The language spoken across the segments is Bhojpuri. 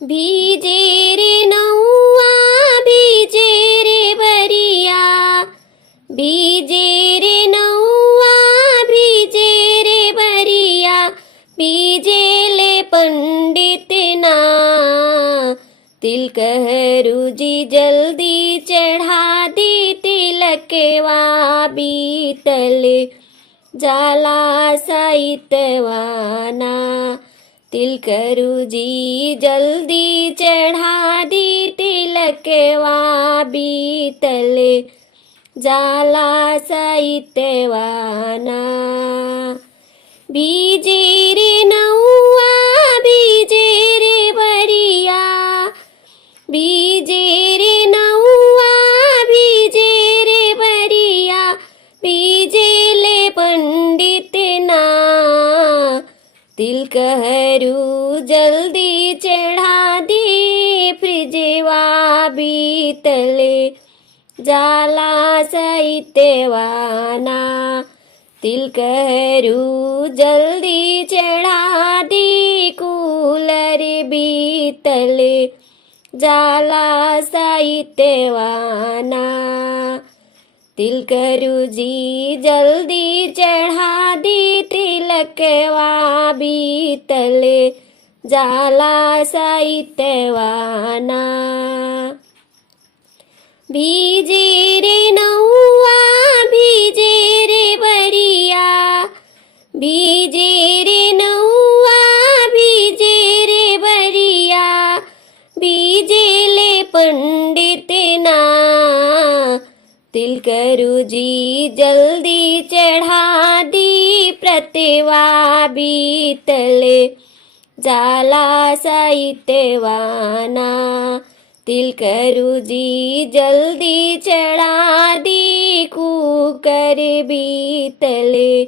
भीजे रे नौआ भीजे रे बरिया, भीजे रे नौआ भीजे रे बरिया, भीजे ले पंडित ना। तिलक हरूजी जल्दी चढ़ा दी, तिलकवा बीतले जाला साइतवाना। तिलक हरूजी जल्दी चढ़ा दी, तिलकवा बीतले जाला साइतवाना। भीजे रे नौआ भीजे रे बरिया, भीजे रे नौआ भीजे रे बरिया, भीजे ले पंडित ना। तिलक हरू जल्दी चढ़ा दी, फ्रिजवा बीतले जाला साइतवाना। तिलक हरू जल्दी चढ़ा दी, कूलर बीतले जाला साइतवाना। तिलक हरूजी जल्दी चढ़ा दी, तिलकवा बीतले जाला साइतवाना। भीजे रे नौआ भीजे रे बरिया, भीजे रे नौआ भीजे रे बरिया, भीजे ले पंडित ना। तिलक हरूजी जल्दी चढ़ा दी, प्रतिवा बीतले जाला साइतवाना। तिलक हरूजी जल्दी चढ़ा दी, कुकर बीतले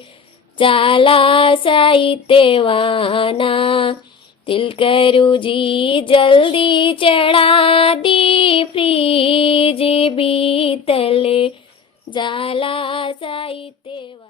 जाला साइतवाना। तिलक हरूजी जल्दी चढ़ा दी, फ्रिज बीतले जाला साइतवाना।